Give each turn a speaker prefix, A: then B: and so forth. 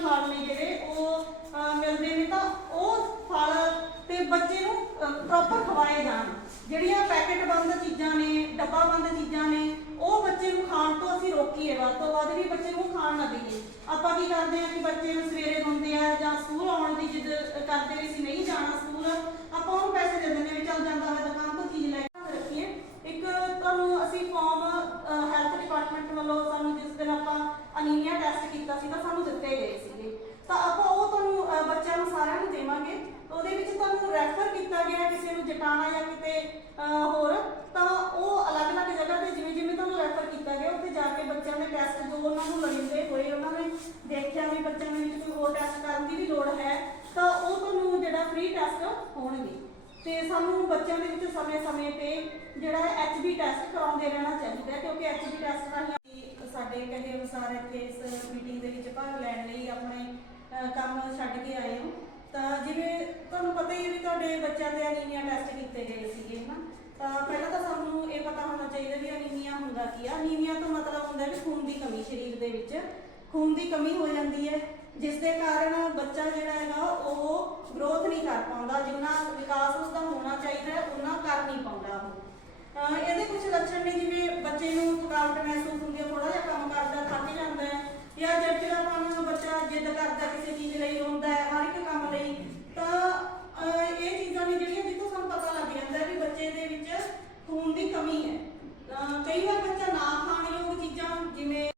A: ਫਲ ਨੇ ਜਿਹੜੇ ਉਹ ਅਹ, ਮਿਲਦੇ ਨੇ ਤਾਂ ਉਹ ਫਲ ਤੇ ਬੱਚੇ ਨੂੰ ਪ੍ਰੋਪਰ ਖਵਾਏ ਜਾਣ। ਜਿਹੜੀਆਂ ਪੈਕੇਟ ਬੰਦ ਚੀਜ਼ਾਂ ਨੇ ਡੱਬਾ ਬੰਦ ਚੀਜ਼ਾਂ ਨੇ ਉਹ ਬੱਚੇ ਨੂੰ ਖਾਣ ਤੋਂ ਅਸੀਂ ਰੋਕੀਏ ਵੱਧ ਤੋਂ ਵੱਧ ਵੀ ਬੱਚੇ ਨੂੰ ਖਾਣ ਨਾ ਦਈਏ। ਆਪਾਂ ਕੀ ਕਰਦੇ ਆ ਕਿ ਬੱਚੇ ਨੂੰ ਸਵੇਰੇ ਹੁੰਦੇ ਆ ਜਾਂ ਸਕੂਲ ਆਉਣ ਦੀ ਜਿੱਦ ਕਰਦੇ ਵੀ ਅਸੀਂ ਨਹੀਂ ਜਾਣਾ ਸਕੂਲ ਆਪਾਂ ਉਹਨੂੰ ਪੈਸੇ ਦੇ ਦਿੰਦੇ ਵੀ ਚੱਲ ਜਾਂਦਾ ਹੋਇਆ ਦੁਕਾਨ ਤੋਂ ਚੀਜ਼ ਲੈ ਕੇ ਰੱਖੀਏ। ਇੱਕ ਤੁਹਾਨੂੰ ਅਸੀਂ ਫਾਰਮ ਹੈਲਥ ਡਿਪਾਰਟਮੈਂਟ ਵੱਲੋਂ ਸਾਨੂੰ ਜਿਸ ਦਿਨ ਆਪਾਂ ਅਨੀਮੀਆ ਟੈਸਟ ਕੀਤਾ ਸੀ ਤਾਂ ਸਾਨੂੰ ਦਿੱਤੇ ਗਏ ਸੀ ਤਾਂ ਆਪਾਂ ਉਹ ਤੁਹਾਨੂੰ ਅਹ, ਬੱਚਿਆਂ ਨੂੰ ਸਾਰਿਆਂ ਨੂੰ ਦੇਵਾਂਗੇ ਉਹਦੇ ਵਿੱਚ ਤੁਹਾਨੂੰ ਰੈਫਰ ਕੀਤਾ ਗਿਆ ਕਿਸੇ ਨੂੰ ਜਟਾਣਾ ਜਾਂ ਕਿਤੇ ਅਹ, ਹੋਰ ਤਾਂ ਉਹ ਅਲੱਗ-ਅਲੱਗ ਜਗ੍ਹਾ ਤੇ ਜਿਵੇਂ ਜਿਵੇਂ ਤੁਹਾਨੂੰ ਰੈਫਰ ਕੀਤਾ ਗਿਆ ਉੱਥੇ ਜਾ ਕੇ ਬੱਚਿਆਂ ਦੇ ਟੈਸਟ ਜੋ ਉਹਨਾਂ ਨੂੰ ਲੋੜੀਂਦੇ ਹੋਏ ਉਹਨਾਂ ਨੇ ਦੇਖਿਆ ਵੀ ਬੱਚਿਆਂ ਦੇ ਵਿੱਚ ਕੋਈ ਹੋਰ ਟੈਸਟ ਕਰਨ ਦੀ ਵੀ ਲੋੜ ਹੈ ਤਾਂ ਉਹ ਤੁਹਾਨੂੰ ਜਿਹੜਾ ਫ੍ਰੀ ਟੈਸਟ ਹੋਣਗੇ। ਤੇ ਸਾਨੂੰ ਬੱਚਿਆਂ ਦੇ ਵਿੱਚ ਸਮੇਂ-ਸਮੇਂ ਤੇ ਜਿਹੜਾ ਐਚਬੀ ਟੈਸਟ ਕਰਾਉਂਦੇ ਰਹਿਣਾ ਚਾਹੀਦਾ ਹੈ ਕਿਉਂਕਿ ਐਚਬੀ ਟੈਸਟ ਰਾਹੀਂ ਸਾਡੇ ਕਹੇ ਅਨੁਸਾਰ ਇੱਥੇ ਇਸ ਮੀਟਿੰਗ ਦੇ ਵਿੱਚ ਭਾਗ ਲੈਣ ਲਈ ਆਪਣੇ ਪਤਾ ਬੱਚਿਆਂ ਦੇ ਅਨੀਮੀਆ ਟੈਸਟ ਕੀਤੇ ਗਏ ਸੀਗੇ, ਹਨਾ? ਤਾਂ ਪਹਿਲਾਂ ਤਾਂ ਸਾਨੂੰ ਇਹ ਪਤਾ ਹੋਣਾ ਚਾਹੀਦਾ ਵੀ ਅਨੀਮੀਆ ਹੁੰਦਾ ਕੀ ਆ। ਅਨੀਮੀਆ ਤੋਂ ਮਤਲਬ ਹੁੰਦਾ ਵੀ ਖੂਨ ਦੀ ਕਮੀ ਸਰੀਰ ਦੇ ਵਿੱਚ। ਖੂਨ ਦੀ ਕਮੀ ਹੋ ਜਾਂਦੀ ਹੈ, ਜਿਸ ਦੇ ਕਾਰਨ ਬੱਚਾ ਜਿਹੜਾ ਹੈਗਾ ਉਹ ਗਰੋਥ ਨਹੀਂ ਕਰ ਪਾਉਂਦਾ, ਜਿੰਨਾ ਵਿਕਾਸ ਉਸਦਾ ਹੋਣਾ ਚਾਹੀਦਾ ਹੈ ਉਹਨਾਂ ਕਰ ਨਹੀਂ ਪਾਉਂਦਾ ਉਹ।